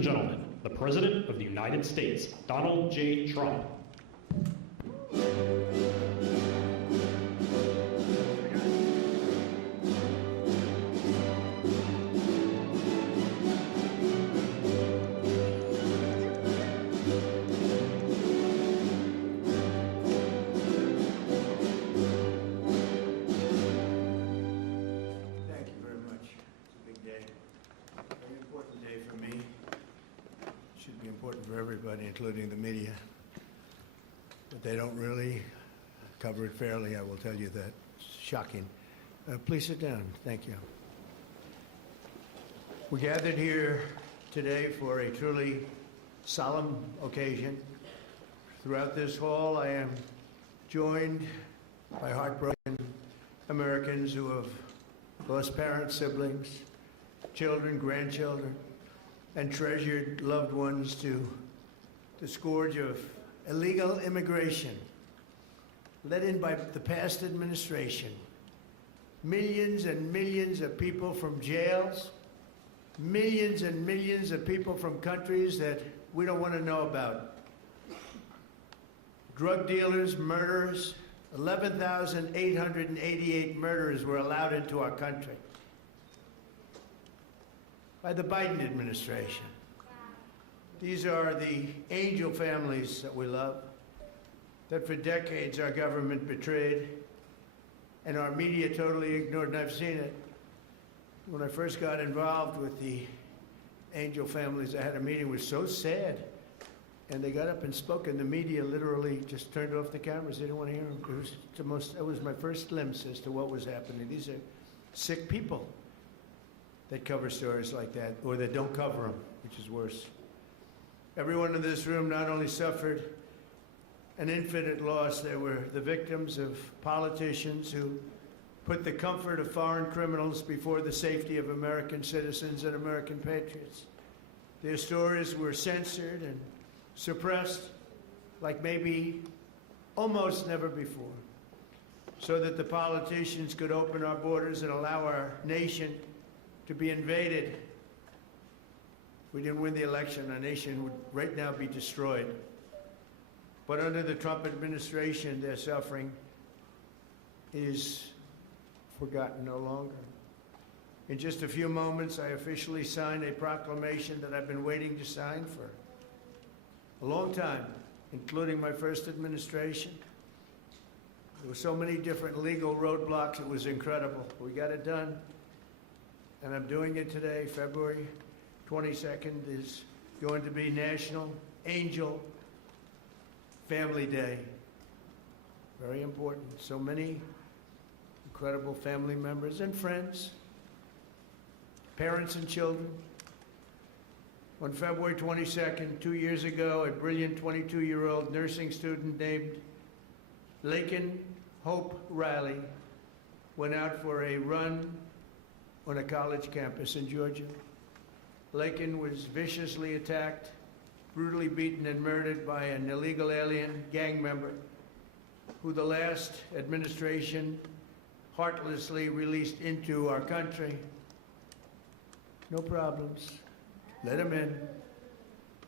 and gentlemen, the President of the United States, Donald J. Trump. Everybody, including the media, but they don't really cover it fairly. I will tell you that. It's shocking. Please sit down. Thank you. We gathered here today for a truly solemn occasion. Throughout this hall, I am joined by heartbroken Americans who have lost parents, siblings, children, grandchildren, and treasured loved ones to the scourge of illegal immigration led in by the past administration. Millions and millions of people from jails, millions and millions of people from countries that we don't want to know about. Drug dealers, murderers, 11,888 murderers were allowed into our country by the Biden administration. These are the angel families that we love, that for decades our government betrayed and our media totally ignored, and I've seen it. When I first got involved with the angel families, I had a meeting, it was so sad. And they got up and spoke, and the media literally just turned off the cameras. They didn't want to hear them. It was my first glimpse as to what was happening. These are sick people that cover stories like that, or that don't cover them, which is worse. Everyone in this room not only suffered an infinite loss, there were the victims of politicians who put the comfort of foreign criminals before the safety of American citizens and American patriots. Their stories were censored and suppressed like maybe almost never before, so that the politicians could open our borders and allow our nation to be invaded. If we didn't win the election, our nation would right now be destroyed. But under the Trump administration, their suffering is forgotten no longer. In just a few moments, I officially sign a proclamation that I've been waiting to sign for a long time, including my first administration. There were so many different legal roadblocks, it was incredible. We got it done, and I'm doing it today. February 22nd is going to be National Angel Family Day. Very important. So many incredible family members and friends, parents and children. On February 22nd, 2 years ago, a brilliant 22-year-old nursing student named Laken Hope Riley went out for a run on a college campus in Georgia. Laken was viciously attacked, brutally beaten and murdered by an illegal alien gang member who the last administration heartlessly released into our country. No problems. Let them in.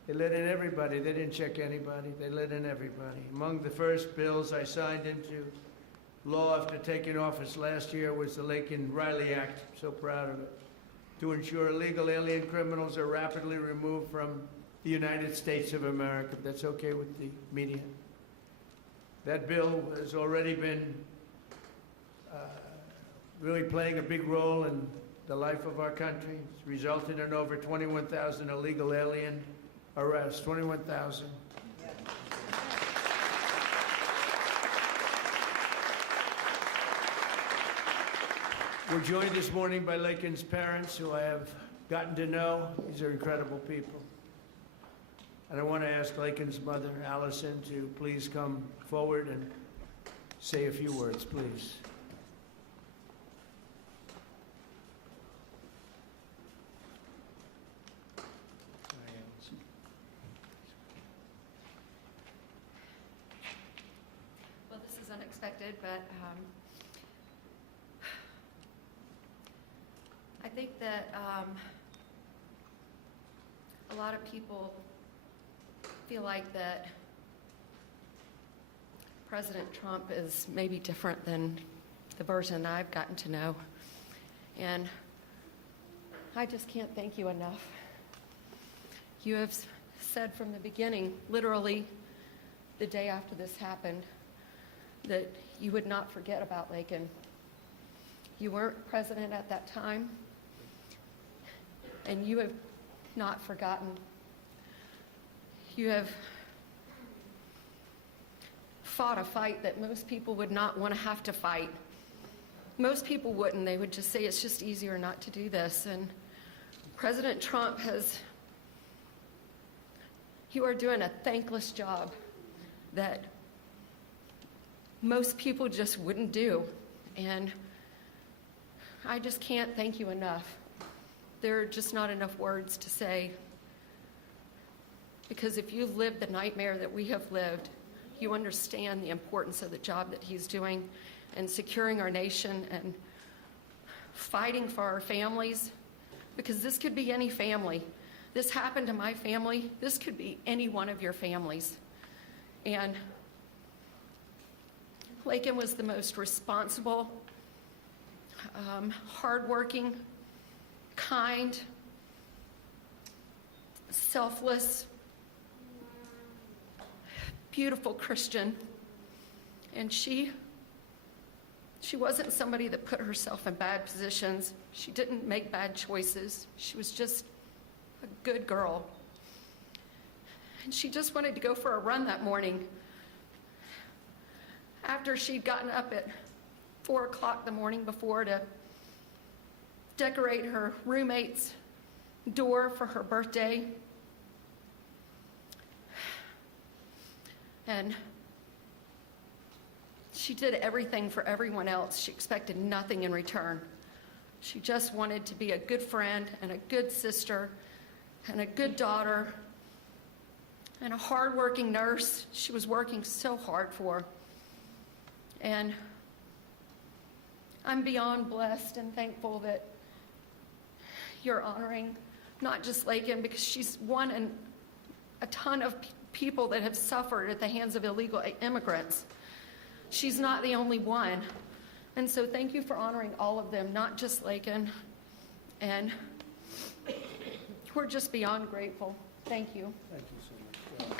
They let in everybody. They didn't check anybody. They let in everybody. Among the first bills I signed into law after taking office last year was the Laken Riley Act. I'm so proud of it. To ensure illegal alien criminals are rapidly removed from the United States of America. If that's okay with the media. That bill has already been really playing a big role in the life of our country. It's resulted in over 21,000 illegal alien arrests. 21,000. We're joined this morning by Laken's parents, who I have gotten to know. These are incredible people. And I want to ask Laken's mother, Allison, to please come forward and say a few words, please. Well, this is unexpected, but I think that a lot of people feel like that President Trump is maybe different than the version I've gotten to know. And I just can't thank you enough. You have said from the beginning, literally the day after this happened, that you would not forget about Lakin. You weren't president at that time, and you have not forgotten. You have fought a fight that most people would not want to have to fight. Most people wouldn't. They would just say it's just easier not to do this. And President Trump you are doing a thankless job that most people just wouldn't do. And I just can't thank you enough. There are just not enough words to say. Because if you've lived the nightmare that we have lived, you understand the importance of the job that he's doing and securing our nation and fighting for our families. Because this could be any family. This happened to my family. This could be any one of your families. And Lakin was the most responsible, hardworking, kind, selfless, beautiful Christian. And she wasn't somebody that put herself in bad positions. She didn't make bad choices. She was just a good girl. And she just wanted to go for a run that morning after she'd gotten up at 4 o'clock the morning before to decorate her roommate's door for her birthday. And she did everything for everyone else. She expected nothing in return. She just wanted to be a good friend and a good sister and a good daughter and a hardworking nurse. She was working so hard for. And I'm beyond blessed and thankful that you're honoring not just Lakin, because she's one in a ton of people that have suffered at the hands of illegal immigrants. She's not the only one. And so thank you for honoring all of them, not just Lakin. And we're just beyond grateful. Thank you. Thank you so much.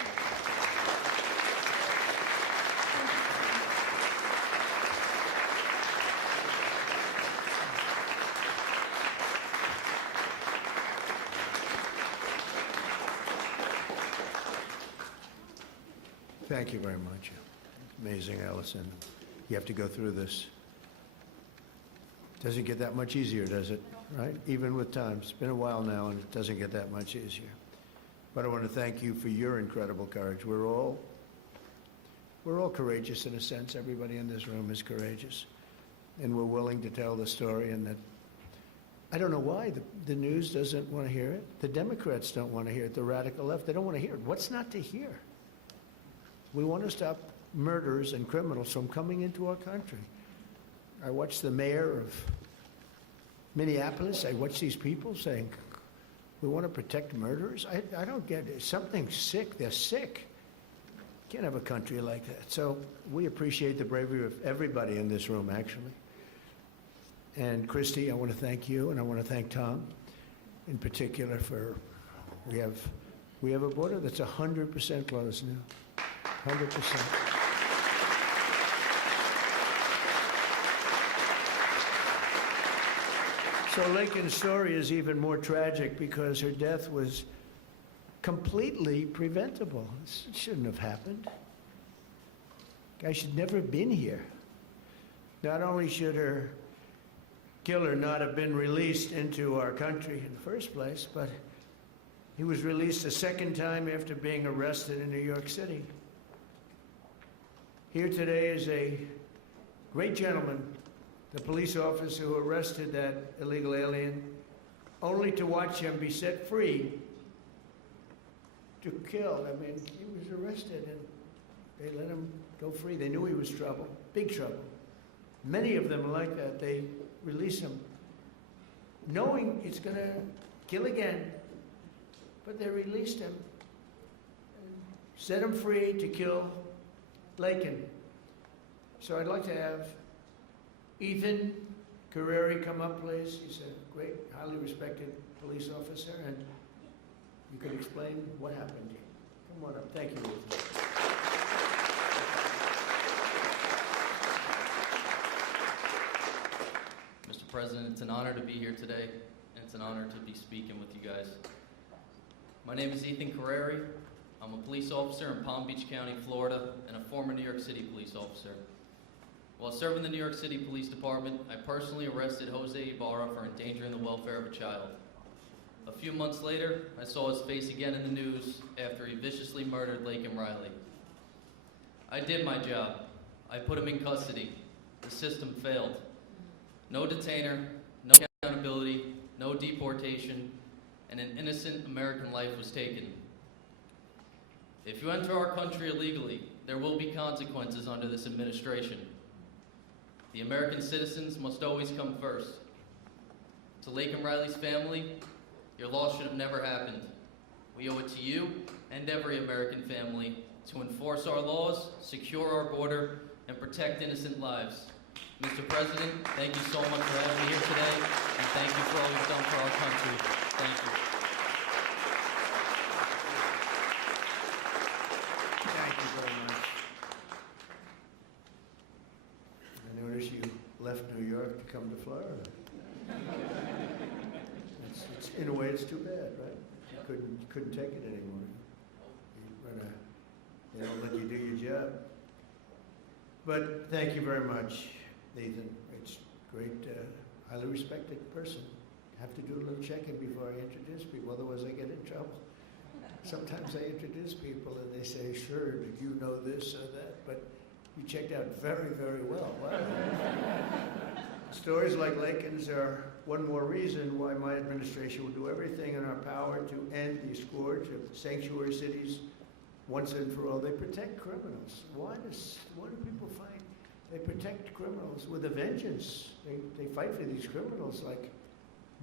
Thank you very much. Amazing, Allison. You have to go through this. Doesn't get that much easier, does it? Right? Even with time. It's been a while now, and it doesn't get that much easier. But I want to thank you for your incredible courage. We're all courageous in a sense. Everybody in this room is courageous. And we're willing to tell the story. And that, I don't know why the news doesn't want to hear it. The Democrats don't want to hear it. The radical left, they don't want to hear it. What's not to hear? We want to stop murderers and criminals from coming into our country. I watched the mayor of Minneapolis. I watched these people saying, we want to protect murderers. I don't get it. Something's sick. They're sick. Can't have a country like that. So we appreciate the bravery of everybody in this room, actually. And Christy, I want to thank you, and I want to thank Tom in particular for, we have a border that's 100% closed now. 100%. So Lakin's story is even more tragic because her death was completely preventable. This shouldn't have happened. Guy should never have been here. Not only should her killer not have been released into our country in the first place, but he was released a second time after being arrested in New York City. Here today is a great gentleman, the police officer who arrested that illegal alien, only to watch him be set free to kill. I mean, he was arrested and they let him go free. They knew he was trouble, big trouble. Many of them are like that. They release him knowing it's going to kill again, but they released him and set him free to kill Lakin. So I'd like to have Ethan Carreri come up, please. He's a great, highly respected police officer, and you can explain what happened. Come on up. Thank you, Ethan. Mr. President, it's an honor to be here today, and it's an honor to be speaking with you guys. My name is Ethan Carreri. I'm a police officer in Palm Beach County, Florida, and a former New York City police officer. While serving the New York City Police Department, I personally arrested Jose Ibarra for endangering the welfare of a child. A few months later, I saw his face again in the news after he viciously murdered Allison Riley. I did my job. I put him in custody. The system failed. No detainer, no accountability, no deportation, and an innocent American life was taken. If you enter our country illegally, there will be consequences under this administration. The American citizens must always come first. To Allison Riley's family, your loss should have never happened. We owe it to you and every American family to enforce our laws, secure our border, and protect innocent lives. Mr. President, thank you so much for having me here today, and thank you for all you've done for our country. Thank you. Thank you very much. I notice you left New York to come to Florida. In a way, it's too bad, right? You couldn't take it anymore. They don't let you do your job. But thank you very much, Ethan. It's great, highly respected person. I have to do a little checking before I introduce people, otherwise I get in trouble. Sometimes I introduce people and they say, sure, did you know this or that? But you checked out very, very well. Wow. Stories like Lakin's are one more reason why my administration will do everything in our power to end the scourge of sanctuary cities once and for all. They protect criminals. Why do people find they protect criminals with a vengeance? They fight for these criminals like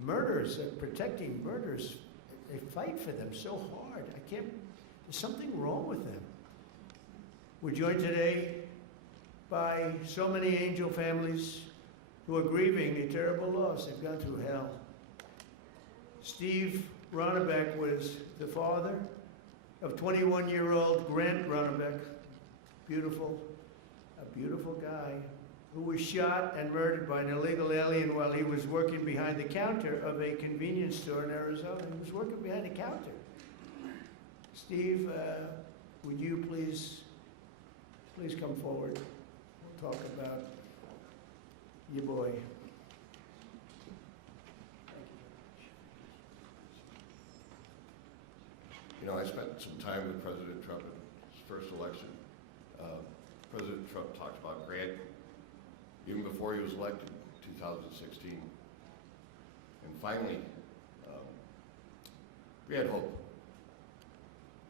murderers. They're protecting murderers. They fight for them so hard. There's something wrong with them. We're joined today by so many angel families who are grieving a terrible loss. They've gone through hell. Steve Ronbeck was the father of 21-year-old Grant Ronbeck, a beautiful guy, who was shot and murdered by an illegal alien while he was working behind the counter of a convenience store in Arizona. He was working behind the counter. Steve, would you please come forward? We'll talk about your boy. You know, I spent some time with President Trump in his first election. President Trump talked about Grant even before he was elected in 2016. And finally, we had hope.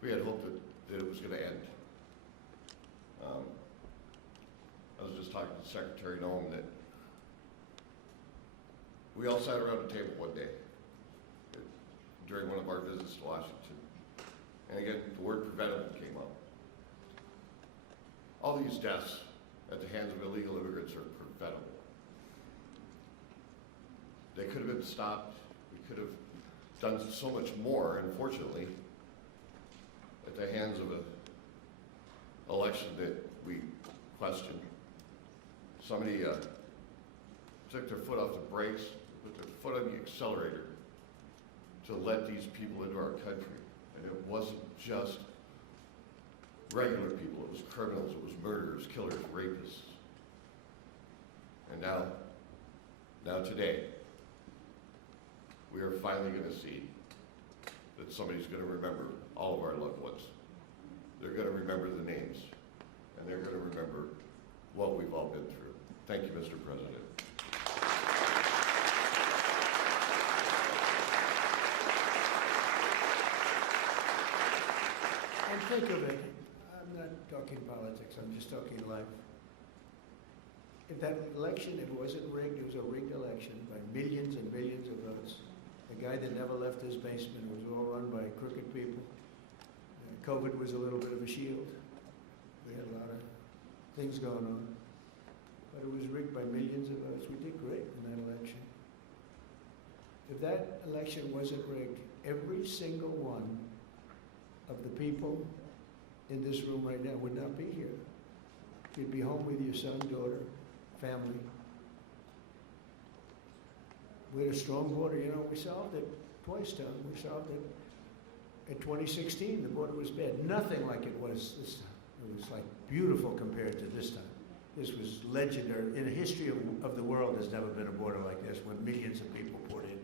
We had hope that it was going to end. I was just talking to Secretary Noem that we all sat around the table one day during one of our visits to Washington. And again, the word preventable came up. All these deaths at the hands of illegal immigrants are preventable. They could have been stopped. We could have done so much more, unfortunately, at the hands of an election that we questioned. Somebody took their foot off the brakes, put their foot on the accelerator to let these people into our country. And it wasn't just regular people, it was criminals, it was murderers, killers, rapists. And now today, we are finally going to see that somebody's going to remember all of our loved ones. They're going to remember the names, and they're going to remember what we've all been through. Thank you, Mr. President. And think of it, I'm not talking politics, I'm just talking life. If that election, it wasn't rigged, it was a rigged election by millions and millions of votes. a guy that never left his basement. It was all run by crooked people. COVID was a little bit of a shield. We had a lot of things going on. But it was rigged by millions of votes. We did great in that election. If that election wasn't rigged, every single one of the people in this room right now would not be here. You'd be home with your son, daughter, family. We had a strong border. You know, we solved it twice, Tom. We solved it. In 2016, the border was bad. Nothing like it was this time. It was like beautiful compared to this time. This was legendary. In the history of the world, there's never been a border like this when millions of people poured in.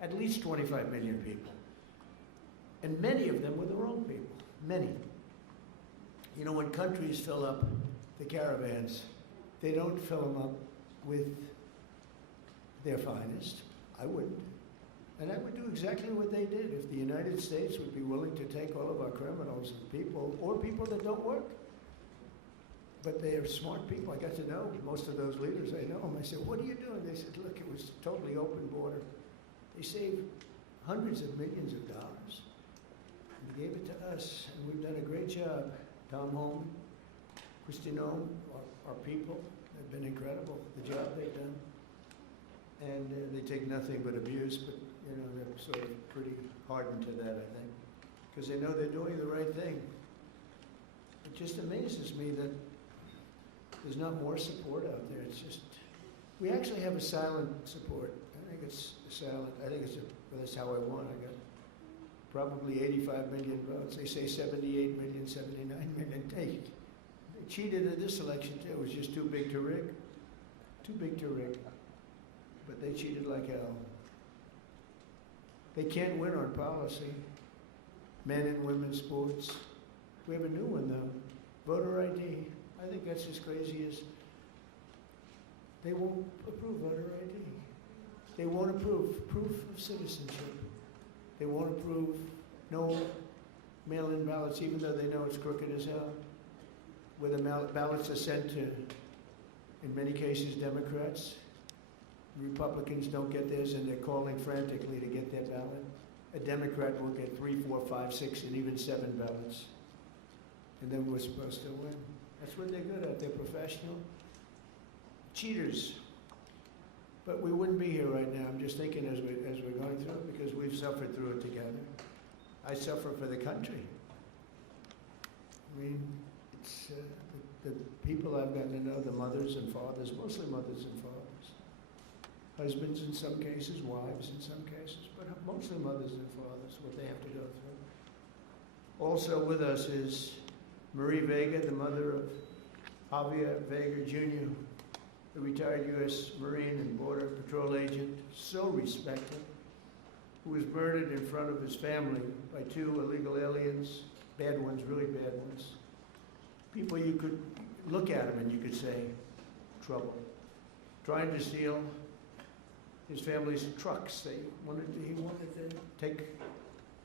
At least 25 million people. And many of them were the wrong people. Many. You know, when countries fill up the caravans, they don't fill them up with their finest. I wouldn't. And I would do exactly what they did if the United States would be willing to take all of our criminals and people, or people that don't work. But they are smart people. I got to know most of those leaders. I know them. I said, what are you doing? They said, look, it was a totally open border. They saved hundreds of millions of dollars. And they gave it to us, and we've done a great job. Tom Home, Christine Home, our people have been incredible, the job they've done. And they take nothing but abuse, but you know, they're sort of pretty hardened to that, I think, because they know they're doing the right thing. It just amazes me that there's not more support out there. It's just, we actually have a silent support. I think it's silent. I think well, that's how I won. I got probably 85 million votes. They say 78 million, 79 million. They cheated in this election too. It was just too big to rig. Too big to rig. But they cheated like hell. They can't win on policy. Men and women's sports. We have a new one though. Voter ID. I think that's as crazy as they won't approve voter ID. They won't approve proof of citizenship. They won't approve no mail-in ballots, even though they know it's crooked as hell. Where the ballots are sent to, in many cases, Democrats. Republicans don't get theirs, and they're calling frantically to get their ballot. A Democrat will get 3, 4, 5, 6, and even 7 ballots. And then we're supposed to win. That's what they're good at. They're professional. Cheaters. But we wouldn't be here right now. I'm just thinking as we're going through it, because we've suffered through it together. I suffer for the country. I mean, it's the people I've gotten to know, the mothers and fathers, mostly mothers and fathers. Husbands in some cases, wives in some cases, but mostly mothers and fathers, what they have to go through. Also with us is Marie Vega, the mother of Javier Vega Jr., the retired U.S. Marine and Border Patrol agent, so respected, who was murdered in front of his family by 2 illegal aliens, bad ones, really bad ones. People you could look at them and you could say, trouble. Trying to steal his family's trucks. He wanted to take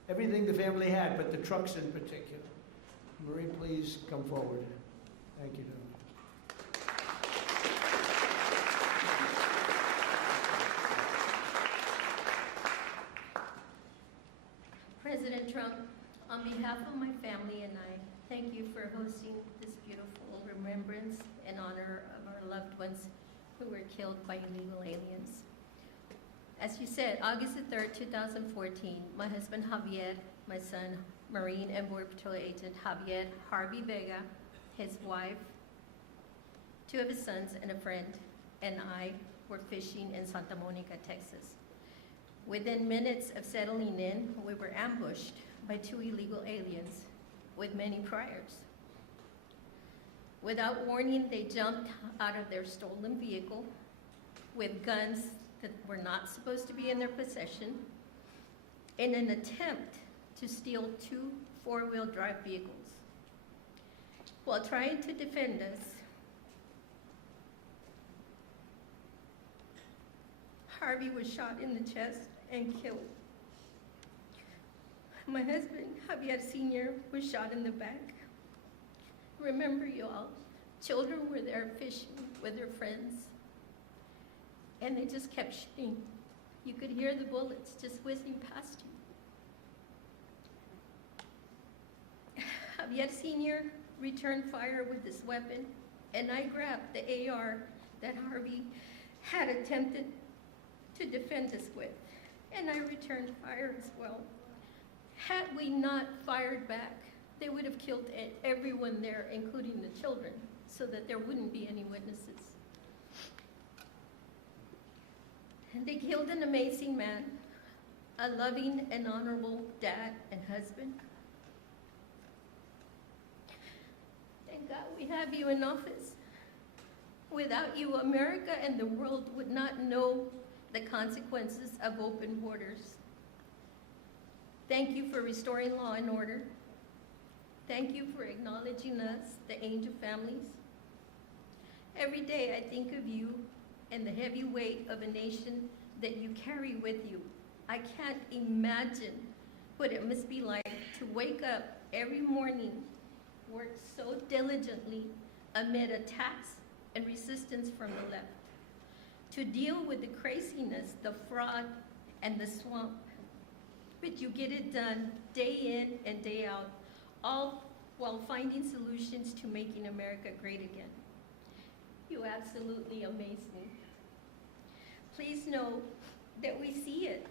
everything the family had, but the trucks in particular. Marie, please come forward. Thank you, Don. President Trump, on behalf of my family and I, thank you for hosting this beautiful remembrance in honor of our loved ones who were killed by illegal aliens. As you said, August the 3rd, 2014, my husband Javier, my son, Marine and Border Patrol agent Javier Harvey Vega, his wife, 2 of his sons and a friend, and I were fishing in Santa Monica, Texas. Within minutes of settling in, we were ambushed by 2 illegal aliens with many priors. Without warning, they jumped out of their stolen vehicle with guns that were not supposed to be in their possession in an attempt to steal 2 4-wheel drive vehicles. While trying to defend us, Harvey was shot in the chest and killed. My husband, Javier Sr., was shot in the back. Remember, you all, children were there fishing with their friends, and they just kept shooting You could hear the bullets just whizzing past you. Have yet senior returned fire with this weapon, and I grabbed the AR that Harvey had attempted to defend us with, and I returned fire as well. Had we not fired back, they would have killed everyone there, including the children, so that there wouldn't be any witnesses. And they killed an amazing man, a loving and honorable dad and husband. Thank God we have you in office. Without you, America and the world would not know the consequences of open borders. Thank you for restoring law and order. Thank you for acknowledging us, the angel families. Every day I think of you and the heavy weight of a nation that you carry with you. I can't imagine what it must be like to wake up every morning, work so diligently amid attacks and resistance from the left, to deal with the craziness, the fraud, and the swamp. But you get it done day in and day out, all while finding solutions to making America great again. You absolutely amaze me. Please know that we see it,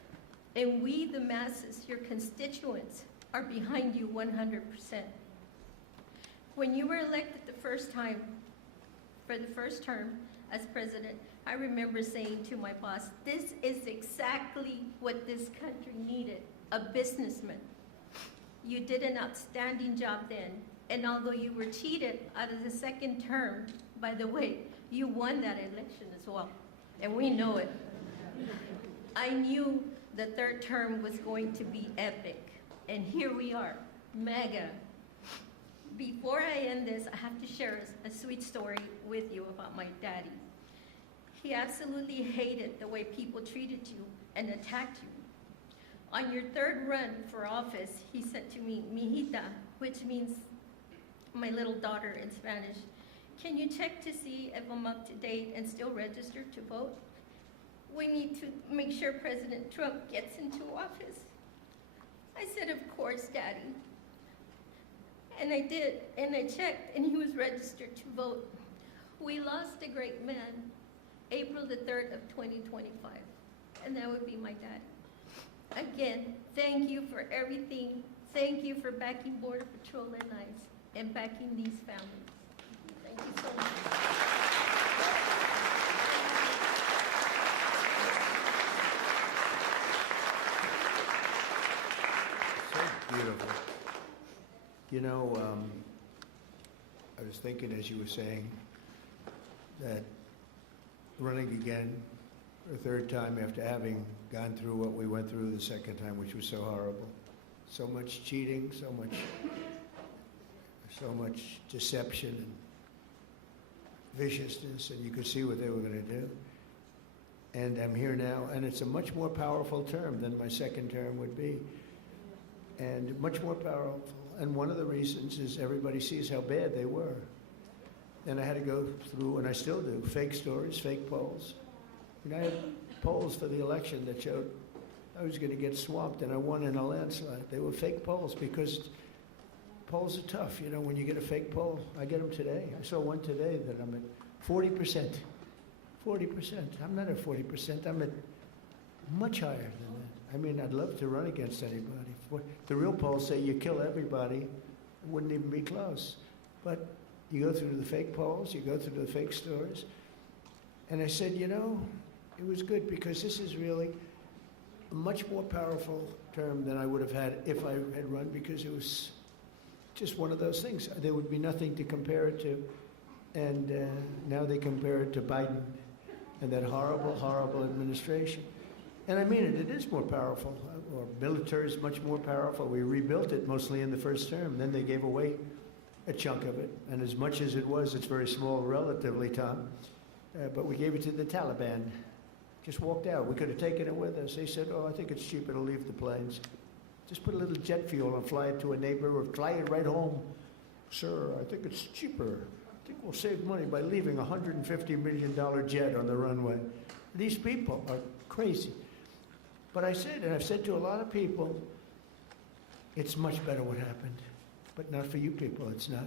and we, the masses, your constituents, are behind you 100%. When you were elected the first time, for the first term as president, I remember saying to my boss, this is exactly what this country needed, a businessman. You did an outstanding job then, and although you were cheated out of the second term, by the way, you won that election as well, and we know it. I knew the third term was going to be epic, and here we are, mega. Before I end this, I have to share a sweet story with you about my daddy. He absolutely hated the way people treated you and attacked you. On your third run for office, he said to me, "Mijita," which means my little daughter in Spanish, "Can you check to see if I'm up to date and still registered to vote? We need to make sure President Trump gets into office." I said, "Of course, Daddy." And I did, and I checked, and he was registered to vote. We lost a great man, April the 3rd of 2025, and that would be my daddy. Again, thank you for everything. Thank you for backing Border Patrol and ICE, and backing these families. Thank you so much. Beautiful. You know, I was thinking as you were saying that running again for a third time after having gone through what we went through the second time, which was so horrible. So much cheating, so much deception and viciousness, and you could see what they were going to do. And I'm here now, and it's a much more powerful term than my second term would be. And much more powerful. And one of the reasons is everybody sees how bad they were. And I had to go through, and I still do, fake stories, fake polls. I had polls for the election that showed I was going to get swamped, and I won in a landslide. They were fake polls because polls are tough. You know, when you get a fake poll, I get them today. I saw one today that I'm at 40%. 40%. I'm not at 40%. I'm at much higher than that. I mean, I'd love to run against anybody. The real polls say you kill everybody, it wouldn't even be close. But you go through the fake polls, you go through the fake stories. And I said, you know, it was good because this is really a much more powerful term than I would have had if I had run, because it was just one of those things. There would be nothing to compare it to. And now they compare it to Biden and that horrible, horrible administration. And I mean it, it is more powerful. Our military is much more powerful. We rebuilt it mostly in the first term. Then they gave away a chunk of it. And as much as it was, it's very small relatively, Tom. But we gave it to the Taliban. Just walked out. We could have taken it with us. They said, oh, I think it's cheaper to leave the planes. Just put a little jet fuel and fly it to a neighbor or fly it right home. Sir, I think it's cheaper. I think we'll save money by leaving a $150 million jet on the runway. These people are crazy. But I said, and I've said to a lot of people, it's much better what happened, but not for you people, it's not.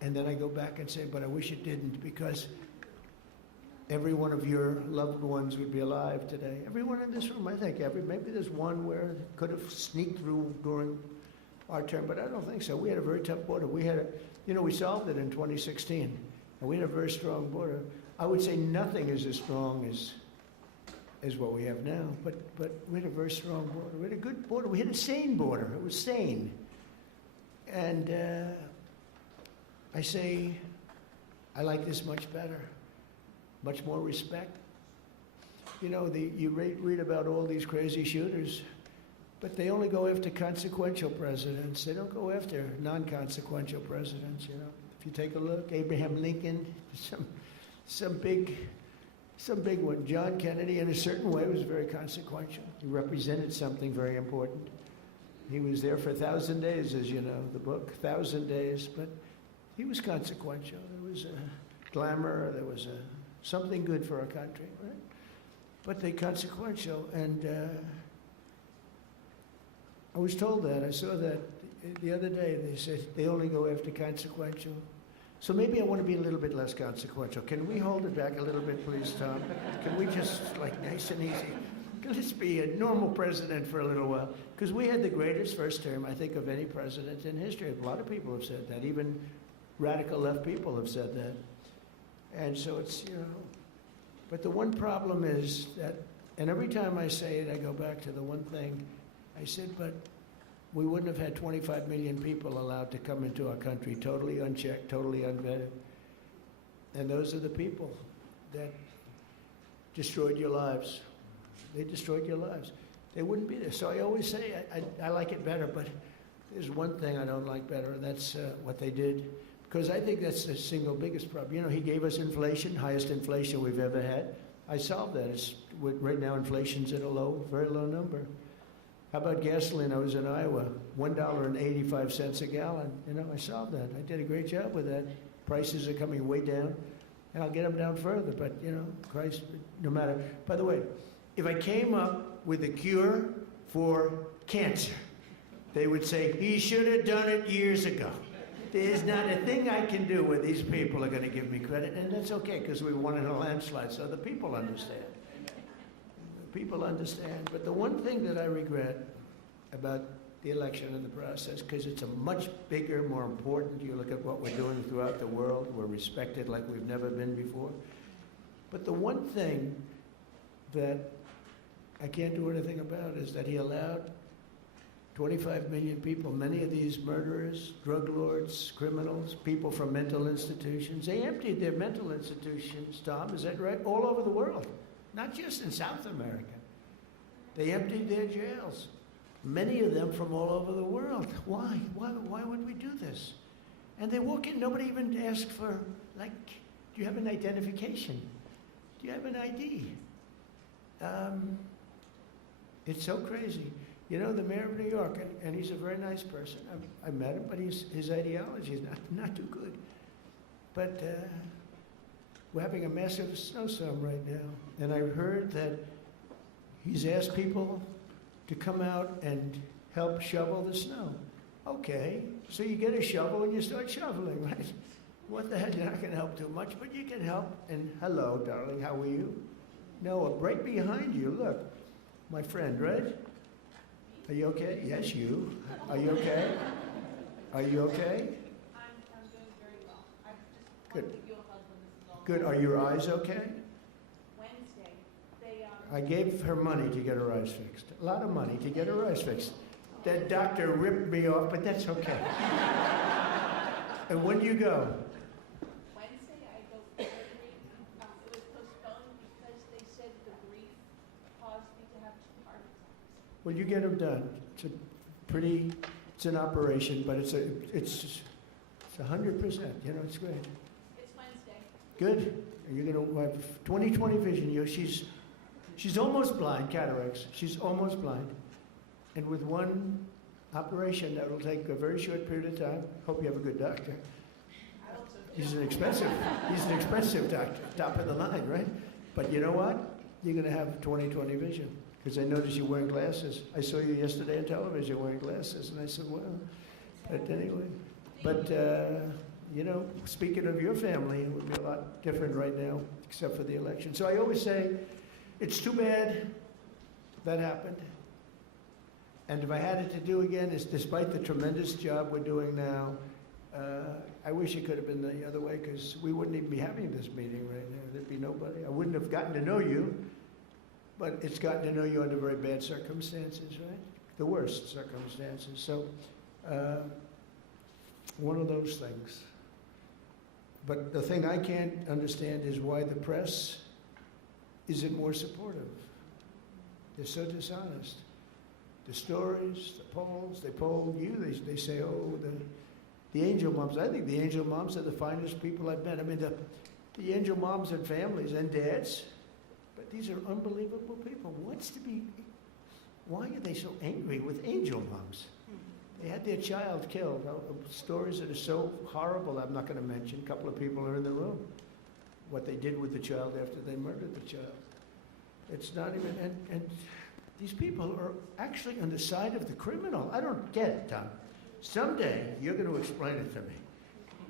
And then I go back and say, but I wish it didn't, because every one of your loved ones would be alive today. Everyone in this room, I think, maybe there's one where it could have sneaked through during our term, but I don't think so. We had a very tough border. We solved it in 2016, and we had a very strong border. I would say nothing is as strong as what we have now, but we had a very strong border. We had a good border. We had a sane border. It was sane. And I say, I like this much better, much more respect. You read about all these crazy shooters, but they only go after consequential presidents. They don't go after non-consequential presidents, If you take a look, Abraham Lincoln, some big one. John Kennedy, in a certain way, was very consequential. He represented something very important. He was there for 1,000 days, as you know, the book, 1,000 days, but he was consequential. There was a glamour, there was something good for our country, right? But they're consequential, and I was told that. I saw that the other day. They said they only go after consequential. So maybe I want to be a little bit less consequential. Can we hold it back a little bit, please, Tom? Can we just, nice and easy? Let's be a normal president for a little while. Because we had the greatest first term, I think, of any president in history. A lot of people have said that. Even radical left people have said that. And so it's, But the one problem is that, and every time I say it, I go back to the one thing. I said, but we wouldn't have had 25 million people allowed to come into our country, totally unchecked, totally unvetted. And those are the people that destroyed your lives. They destroyed your lives. They wouldn't be there. So I always say, I like it better, but there's one thing I don't like better, and that's what they did. Because I think that's the single biggest problem. He gave us inflation, highest inflation we've ever had. I solved that. Right now, inflation's at a very low number. How about gasoline? I was in Iowa, $1.85 a gallon. I solved that. I did a great job with that. Prices are coming way down, and I'll get them down further. But, Christ, no matter. By the way, if I came up with a cure for cancer, they would say, he should have done it years ago. There's not a thing I can do where these people are going to give me credit, and that's okay, because we won in a landslide, so the people understand. People understand. But the one thing that I regret about the election and the process, because it's a much bigger, more important, you look at what we're doing throughout the world, we're respected like we've never been before. But the one thing that I can't do anything about is that he allowed 25 million people, many of these murderers, drug lords, criminals, people from mental institutions, they emptied their mental institutions, Tom, is that right? All over the world. Not just in South America. They emptied their jails. Many of them from all over the world. Why? Why would we do this? And they walk in, nobody even asks for, do you have an identification? Do you have an ID? It's so crazy. The mayor of New York, and he's a very nice person. I met him, but his ideology is not too good. But we're having a massive snowstorm right now. And I heard that he's asked people to come out and help shovel the snow. Okay, so you get a shovel and you start shoveling, right? What the heck, you're not going to help too much, but you can help. And hello, darling, how are you? Noah, right behind you, look. My friend, right? Are you okay? Yes, you. Are you okay? Are you okay? I'm doing very well. I just Good. want to give you a hug when this is all Good. Are your eyes okay? Wednesday, they, I gave her money to get her eyes fixed. A lot of money to get her eyes fixed. That doctor ripped me off, but that's okay. And when do you go? Wednesday, I go for surgery. It was postponed because they said the grief caused me to have 2 heart attacks. Well, you get them done. It's an operation, but it's 100%. It's great. It's Wednesday. Good. You're going to have 20/20 vision. She's almost blind, cataracts. She's almost blind. And with one operation that will take a very short period of time, hope you have a good doctor. I hope so too. He's an expensive doctor, top of the line, right? But you know what? You're going to have 20/20 vision. because I noticed you're wearing glasses. I saw you yesterday on television wearing glasses, and I said, well, but anyway. But, you know, speaking of your family, it would be a lot different right now, except for the election. So I always say, it's too bad that happened. And if I had it to do again, is despite the tremendous job we're doing now, I wish it could have been the other way, because we wouldn't even be having this meeting right now. There'd be nobody. I wouldn't have gotten to know you, but it's gotten to know you under very bad circumstances, right? The worst circumstances. So, one of those things. But the thing I can't understand is why the press isn't more supportive. They're so dishonest. The stories, the polls, they poll you, they say, oh, the angel moms. I think the angel moms are the finest people I've met. I mean, the angel moms and families and dads, but these are unbelievable people. Why are they so angry with angel moms? They had their child killed. Stories that are so horrible, I'm not going to mention. A couple of people are in the room. What they did with the child after they murdered the child. It's not even, and these people are actually on the side of the criminal. I don't get it, Tom. Someday, you're going to explain it to me.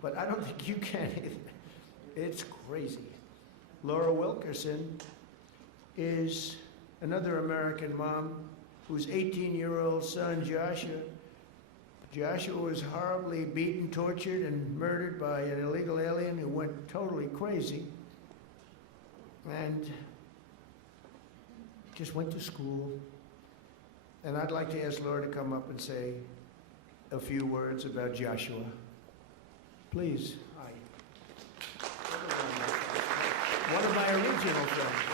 But I don't think you can either. It's crazy. Laura Wilkerson is another American mom whose 18-year-old son, Joshua was horribly beaten, tortured, and murdered by an illegal alien who went totally crazy and just went to school. And I'd like to ask Laura to come up and say a few words about Joshua. Please. Hi. One of my original friends.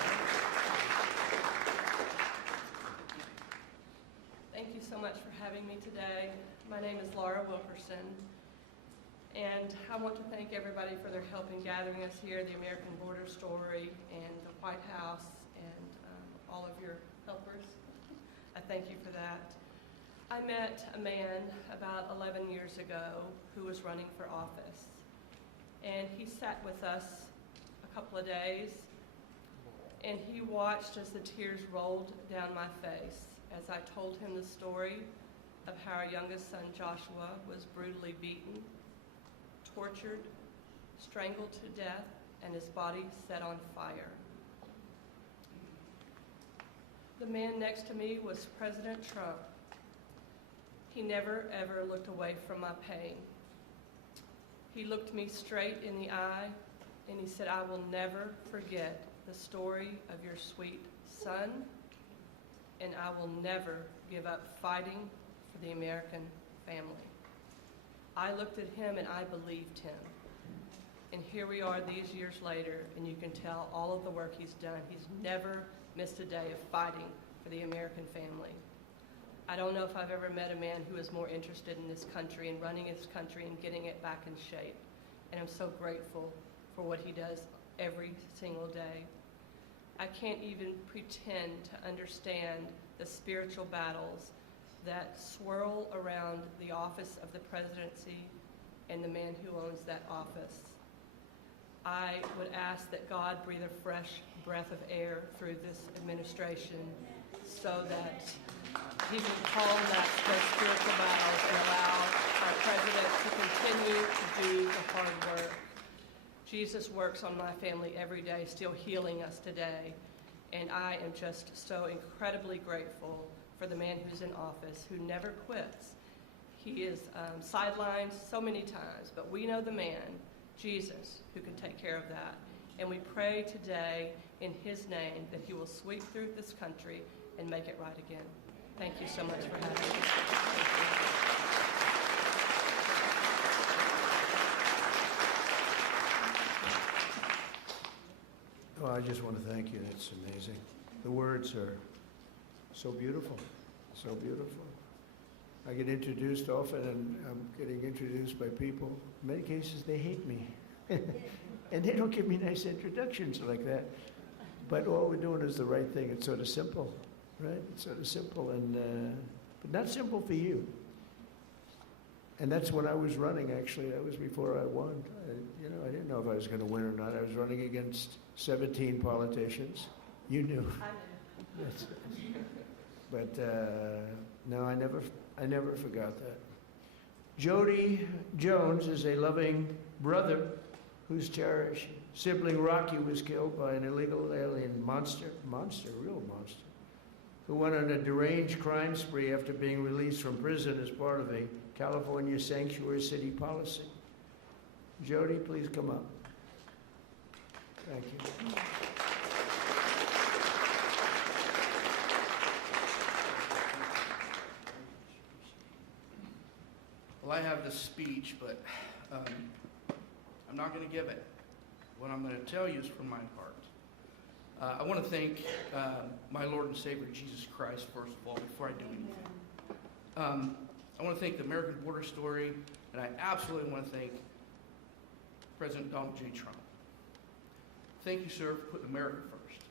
Thank you so much for having me today. My name is Laura Wilkerson, and I want to thank everybody for their help in gathering us here, the American Border Story and the White House, and all of your helpers. I thank you for that. I met a man about 11 years ago who was running for office, and he sat with us a couple of days, and he watched as the tears rolled down my face as I told him the story of how our youngest son, Joshua, was brutally beaten, tortured, strangled to death, and his body set on fire. The man next to me was President Trump. He never, ever looked away from my pain. He looked me straight in the eye, and he said, I will never forget the story of your sweet son, and I will never give up fighting for the American family. I looked at him and I believed him. And here we are these years later, and you can tell all of the work he's done. He's never missed a day of fighting for the American family. I don't know if I've ever met a man who is more interested in this country and running his country and getting it back in shape. And I'm so grateful for what he does every single day. I can't even pretend to understand the spiritual battles that swirl around the office of the presidency and the man who owns that office. I would ask that God breathe a fresh breath of air through this administration so that he can calm those spiritual battles and allow our president to continue to do the hard work. Jesus works on my family every day, still healing us today. And I am just so incredibly grateful for the man who's in office, who never quits. He is sidelined so many times, but we know the man, Jesus, who can take care of that. And we pray today in his name that he will sweep through this country and make it right again. Thank you so much for having me. Well, I just want to thank you. It's amazing. The words are so beautiful, so beautiful. I get introduced often, and I'm getting introduced by people. In many cases, they hate me. And they don't give me nice introductions like that. But all we're doing is the right thing. It's sort of simple, right? It's sort of simple, and but not simple for you. And that's when I was running, actually. That was before I won. I didn't know if I was going to win or not. I was running against 17 politicians. You knew. I knew. That's, But no, I never forgot that. Jody Jones is a loving brother who's cherished. Sibling Rocky was killed by an illegal alien real monster, who went on a deranged crime spree after being released from prison as part of a California sanctuary city policy. Jody, please come up. Thank you. Well, I have this speech, but I'm not going to give it. What I'm going to tell you is from my heart. I want to thank my Lord and Savior, Jesus Christ, first of all, before I do anything. I want to thank the American Border Story, and I absolutely want to thank President Donald J. Trump. Thank you, sir, for putting America first,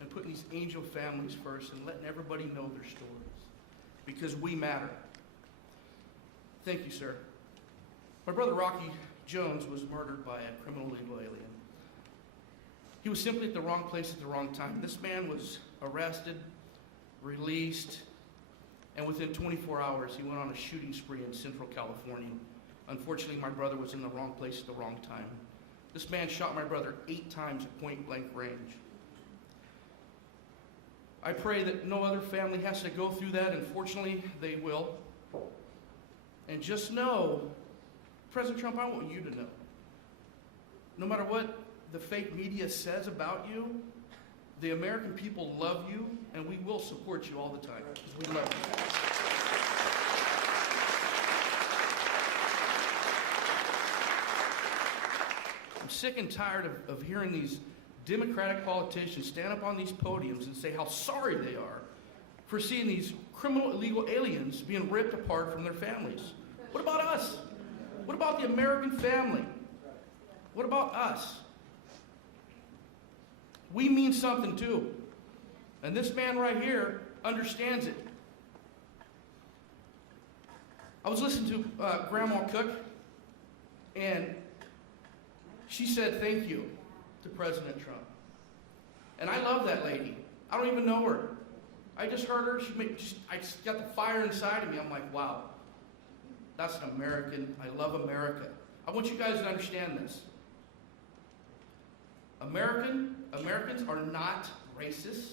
and putting these angel families first, and letting everybody know their stories, because we matter. Thank you, sir. My brother Rocky Jones was murdered by a criminal illegal alien. He was simply at the wrong place at the wrong time. This man was arrested, released, and within 24 hours, he went on a shooting spree in Central California. Unfortunately, my brother was in the wrong place at the wrong time. This man shot my brother 8 times at point-blank range. I pray that no other family has to go through that, and fortunately, they will. And just know, President Trump, I want you to know, no matter what the fake media says about you, the American people love you, and we will support you all the time, because we love you. I'm sick and tired of hearing these Democratic politicians stand up on these podiums and say how sorry they are for seeing these criminal illegal aliens being ripped apart from their families. What about us? What about the American family? What about us? We mean something too. And this man right here understands it. I was listening to Grandma cook, and she said thank you to President Trump. And I love that lady. I don't even know her. I just heard her. I just got the fire inside of me. I'm like, wow, that's an American. I love America. I want you guys to understand this. Americans are not racist.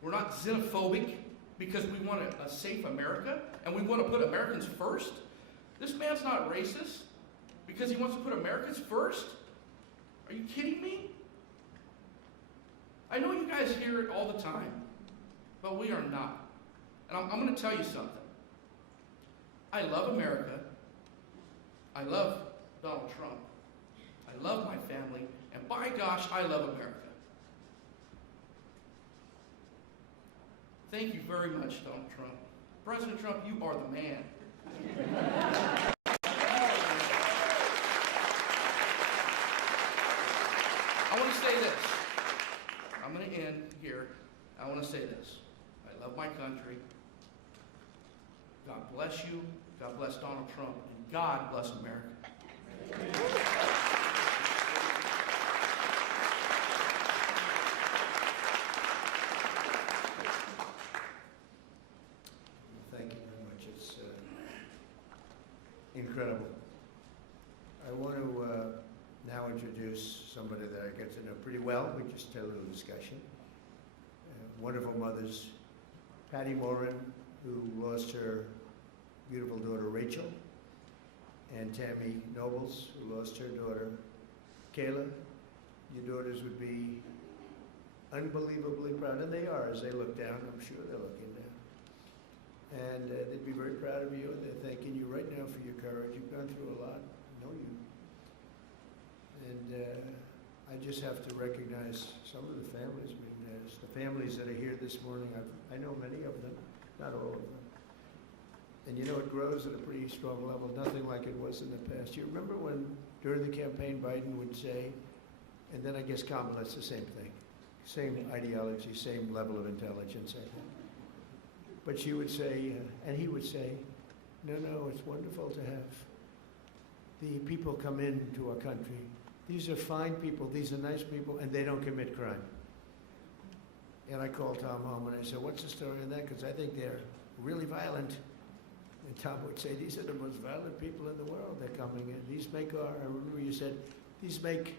We're not xenophobic because we want a safe America and we want to put Americans first. This man's not racist because he wants to put Americans first. Are you kidding me? I know you guys hear it all the time, but we are not. And I'm going to tell you something. I love America. I love Donald Trump. I love my family, and by gosh, I love America. Thank you very much, Donald Trump. President Trump, you are the man. I want to say this. I'm going to end here. I want to say this. I love my country. God bless you. God bless Donald Trump. And God bless America. Thank you very much. It's incredible. I want to now introduce somebody that I get to know pretty well. We just had a little discussion. Wonderful mothers, Patty Morin, who lost her beautiful daughter Rachel, and Tammy Nobles, who lost her daughter Kayla. Your daughters would be unbelievably proud, and they are as they look down. I'm sure they're looking down. And they'd be very proud of you, and they're thanking you right now for your courage. You've gone through a lot. I know you. And I just have to recognize some of the families. I mean, there's the families that are here this morning. I know many of them, not all of them. And you know, it grows at a pretty strong level, nothing like it was in the past. You remember when, during the campaign, Biden would say, and then I guess Kamala's the same thing, same ideology, same level of intelligence, I think. But she would say, and he would say, no, it's wonderful to have the people come into our country. These are fine people, these are nice people, and they don't commit crime. And I called Tom home and I said, what's the story on that? Because I think they're really violent. And Tom would say, these are the most violent people in the world. They're coming in. These make our, I remember you said, these make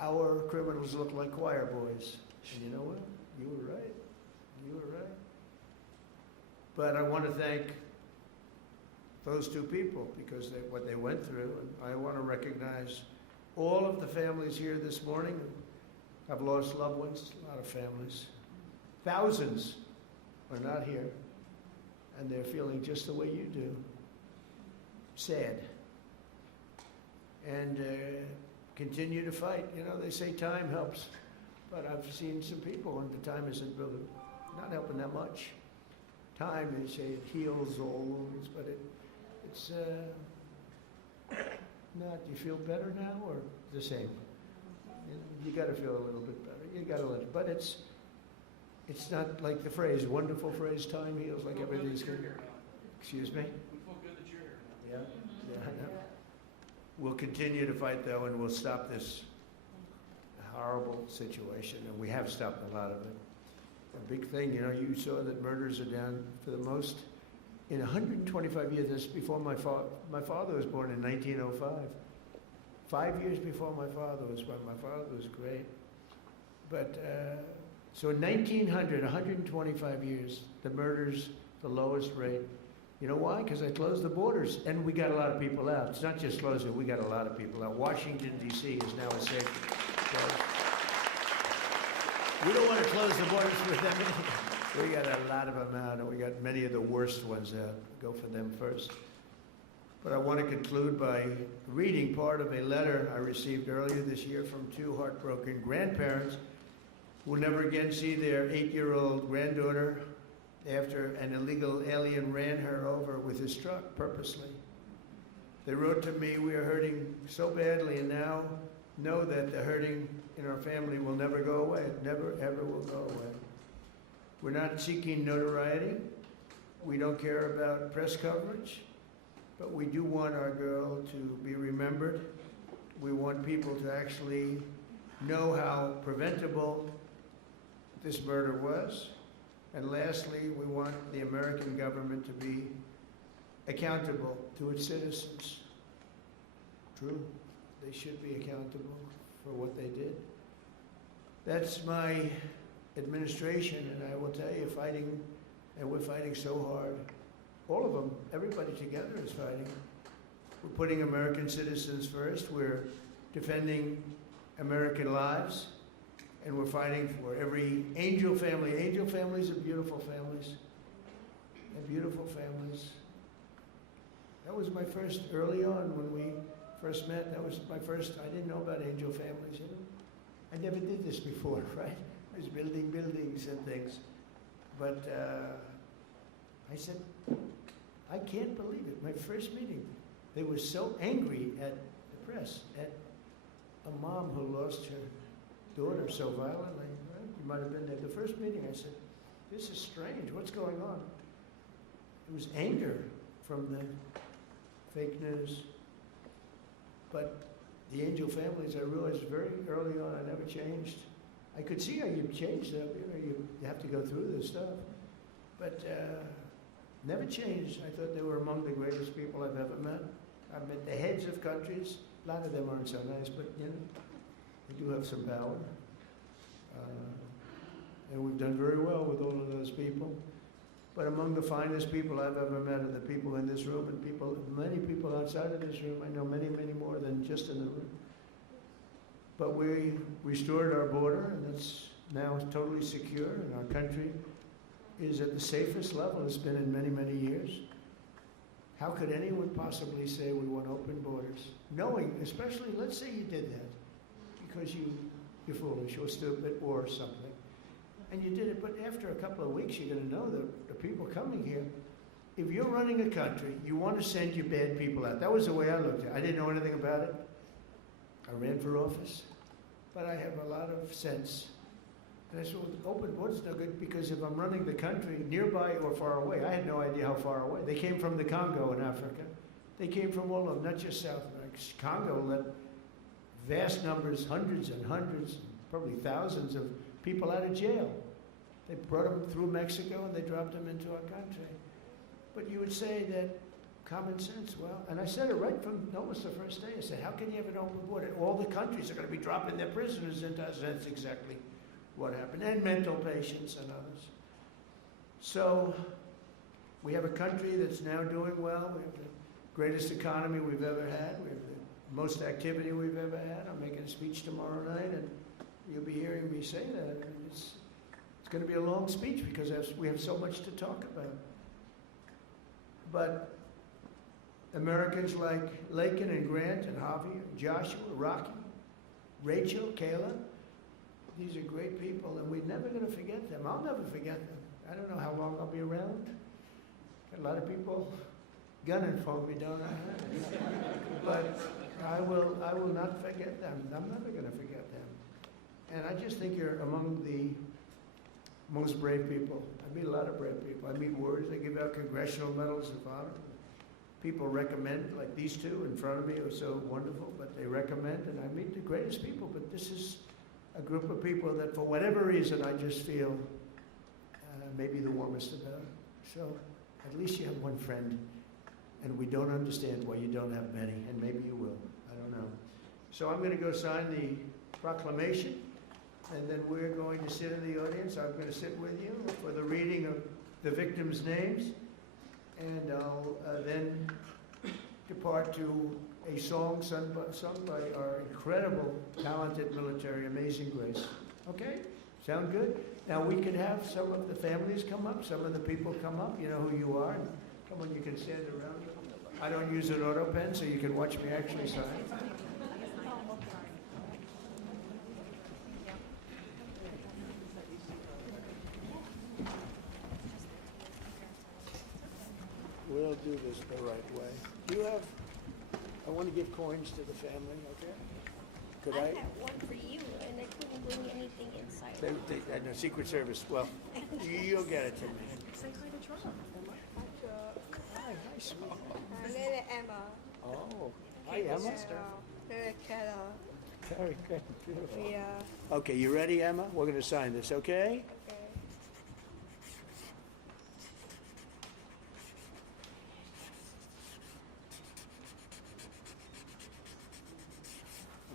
our criminals look like choir boys. And you know what? You were right. You were right. But I want to thank those two people because what they went through. And I want to recognize all of the families here this morning who have lost loved ones, a lot of families. Thousands are not here, and they're feeling just the way you do. Sad. And continue to fight. You know, they say time helps, but I've seen some people, and the time isn't really not helping that much. Time, they say, it heals all wounds, but it's not. Do you feel better now, or the same? You got to feel a little bit better. You got to let it, but it's not like the phrase, wonderful phrase, time heals, like everything's good. Excuse me? We feel good that you're here now. Yeah, yeah, I know. We'll continue to fight, though, and we'll stop this horrible situation, and we have stopped a lot of it. A big thing, you know, you saw that murders are down for the most in 125 years. This before my father was born in 1905. 5 years before my father was born. My father was great. But, so in 1900, 125 years, the murders, the lowest rate. You know why? Because I closed the borders, and we got a lot of people out. It's not just closing, we got a lot of people out. Washington, D.C. is now a safe place. We don't want to close the borders for them anyway. We got a lot of them out, and we got many of the worst ones out. Go for them first. But I want to conclude by reading part of a letter I received earlier this year from two heartbroken grandparents who will never again see their 8-year-old granddaughter after an illegal alien ran her over with his truck purposely. They wrote to me, we are hurting so badly, and now know that the hurting in our family will never go away. It never, ever will go away. We're not seeking notoriety. We don't care about press coverage, but we do want our girl to be remembered. We want people to actually know how preventable this murder was. And lastly, we want the American government to be accountable to its citizens. True, they should be accountable for what they did. That's my administration, and I will tell you, fighting, and we're fighting so hard. All of them, everybody together is fighting. We're putting American citizens first. We're defending American lives. And we're fighting for every angel family. Angel families are beautiful families. And beautiful families. That was my first, early on when we first met, that was my first, I didn't know about angel families, you know. I never did this before, right? I was building buildings and things. But I said, I can't believe it. My first meeting, they were so angry at the press, at a mom who lost her daughter so violently, right? You might have been there. The first meeting, I said, this is strange. What's going on? It was anger from the fake news. But the angel families, I realized very early on, I never changed. I could see how you've changed them. You know, you have to go through this stuff. But never changed. I thought they were among the greatest people I've ever met. I've met the heads of countries. A lot of them aren't so nice, but you know, they do have some power. And we've done very well with all of those people. But among the finest people I've ever met are the people in this room and people, many people outside of this room. I know many, many more than just in the room. But we restored our border, and it's now totally secure, and our country is at the safest level it's been in many, many years. How could anyone possibly say we want open borders? Knowing, especially, let's say you did that because you're foolish or stupid or something. And you did it, but after a couple of weeks, you're going to know that the people coming here, if you're running a country, you want to send your bad people out. That was the way I looked at it. I didn't know anything about it. I ran for office, but I have a lot of sense. And I said, well, open borders no good because if I'm running the country nearby or far away, I had no idea how far away. They came from the Congo in Africa. They came from all of them, not just South America. Congo let vast numbers, hundreds and hundreds, probably thousands of people out of jail. They brought them through Mexico and they dropped them into our country. But you would say that common sense, well, and I said it right from almost the first day. I said, how can you have an open border? All the countries are going to be dropping their prisoners into us. That's exactly what happened. And mental patients and others. So we have a country that's now doing well. We have the greatest economy we've ever had. We have the most activity we've ever had. I'm making a speech tomorrow night, and you'll be hearing me say that. I mean, it's going to be a long speech because we have so much to talk about. But Americans like Lakin and Grant and Javier, Joshua, Rocky, Rachel, Kayla, these are great people, and we're never going to forget them. I'll never forget them. I don't know how long I'll be around. Got a lot of people gunning for me, don't I? But I will not forget them. I'm never going to forget them. And I just think you're among the most brave people. I meet a lot of brave people. I meet warriors. They give out congressional medals of honor. People recommend, like these two in front of me are so wonderful, but they recommend, and I meet the greatest people. But this is a group of people that, for whatever reason, I just feel maybe the warmest about. So at least you have one friend, and we don't understand why you don't have many, and maybe you will. I don't know. So I'm going to go sign the proclamation, and then we're going to sit in the audience. I'm going to sit with you for the reading of the victims' names, and I'll then depart to a song sung by our incredible, talented military, Amazing Grace. Okay? Sound good? Now we could have some of the families come up, some of the people come up. You know who you are. Come on, you can stand around. I don't use an auto pen, so you can watch me actually sign. We'll do this the right way. Do you have, I want to give coins to the family, okay? Could I? have one for you, and I couldn't bring anything inside. No, Secret Service, well, you'll get it to me. Say hi to Trump. Hi, nice. My name is Emma. Oh, hi, Emma. Very good, beautiful. Yeah. Okay, you ready, Emma? We're going to sign this, okay? Okay.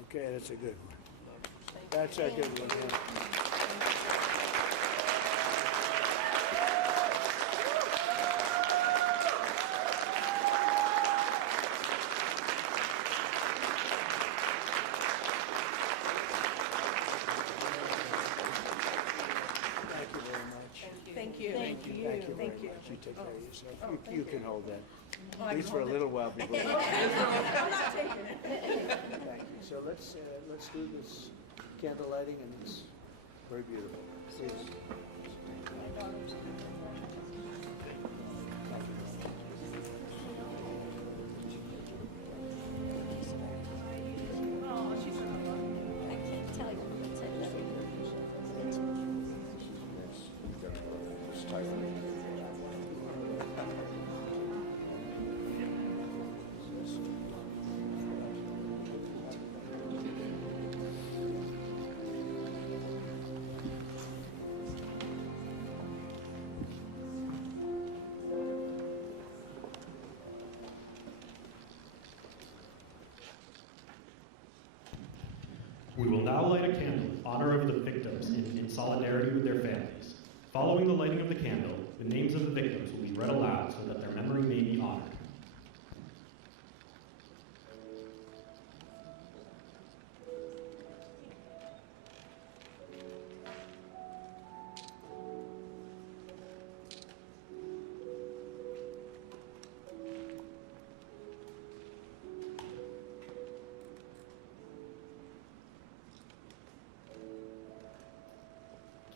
Okay, that's a good one. That's a good one, yeah. Thank you very much. Thank you. Thank you very much. You take care of yourself. You can hold that. Well, I At least can for a hold little while before. I'm not taking it. Thank you. So let's do this candlelighting, and it's very beautiful. Please. I can't tell you what's in there. We will now light a candle in honor of the victims in solidarity with their families. Following the lighting of the candle, the names of the victims will be read aloud so that their memory may be honored.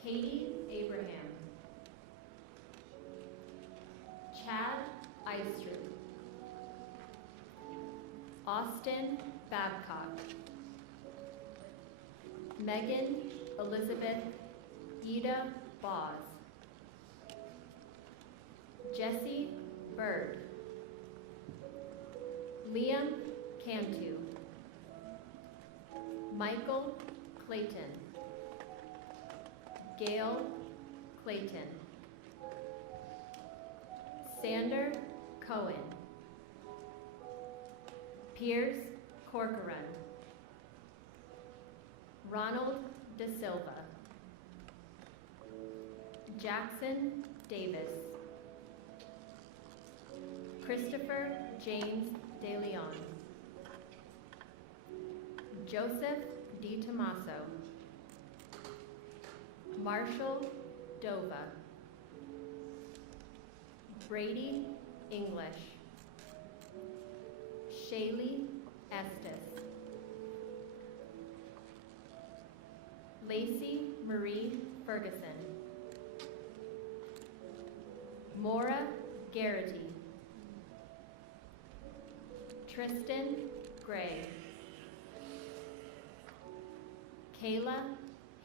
Katie Abraham, Chad Eistrup, Austin Babcock, Megan Elizabeth Ida Boz, Jesse Bird, Liam Cantu, Michael Clayton, Gail Clayton. Sander Cohen. Piers Corcoran. Ronald De Silva. Jackson Davis. Christopher James De Leon. Joseph Di Tomaso. Marshall Dova. Brady English. Shaylee Estes. Lacey Marie Ferguson. Maura Garrity. Tristan Gray. Kayla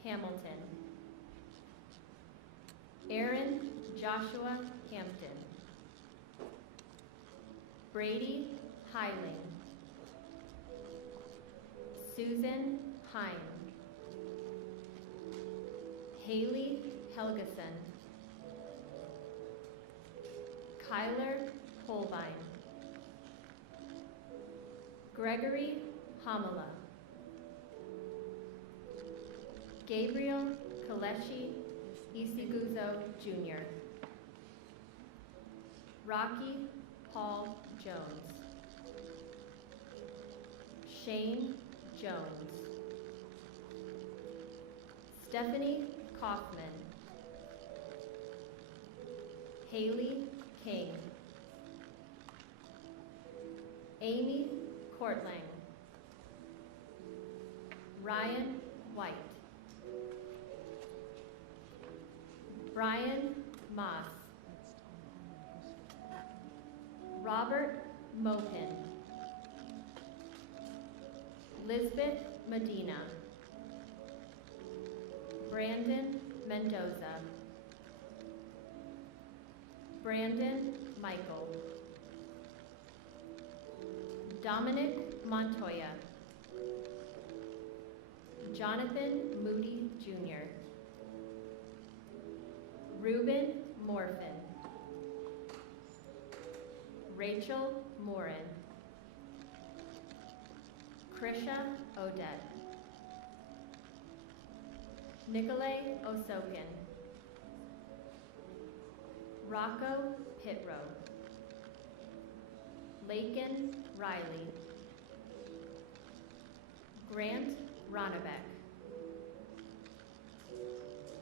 Hamilton. Aaron Joshua Hampton. Brady Hiling. Susan Hine. Haley Helgeson. Kyler Holbein. Gregory Hamala. Gabriel Kaleshi Isiguzo Jr. Rocky Paul Jones. Shane Jones. Stephanie Kaufman. Haley King. Amy Courtlang. Ryan White. Brian Moss. Robert Mopin. Lisbeth Medina. Brandon Mendoza. Brandon Michael. Dominic Montoya. Jonathan Moody Jr. Ruben Morfin. Rachel Morin. Krisha Odette. Nicolay Osokin. Rocco Pitro. Lakin Riley. Grant Ronbeck.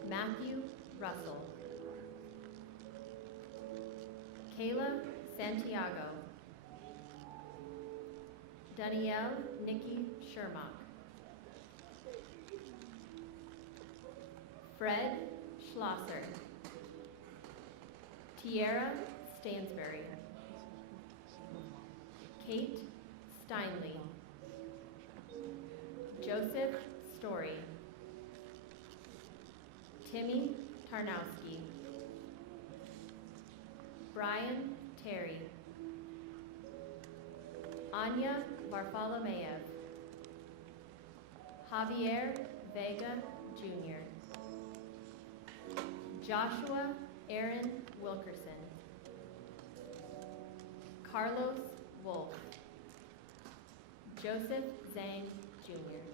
Matthew Russell. Kayla Santiago. Danielle Nikki Shermock. Fred Schlosser. Tierra Stansberry. Kate Steinley. Joseph Story. Timmy Tarnowski. Brian Terry. Anya Bartholomew. Javier Vega Jr. Joshua Aaron Wilkerson. Carlos Wolf. Joseph Zhang Jr.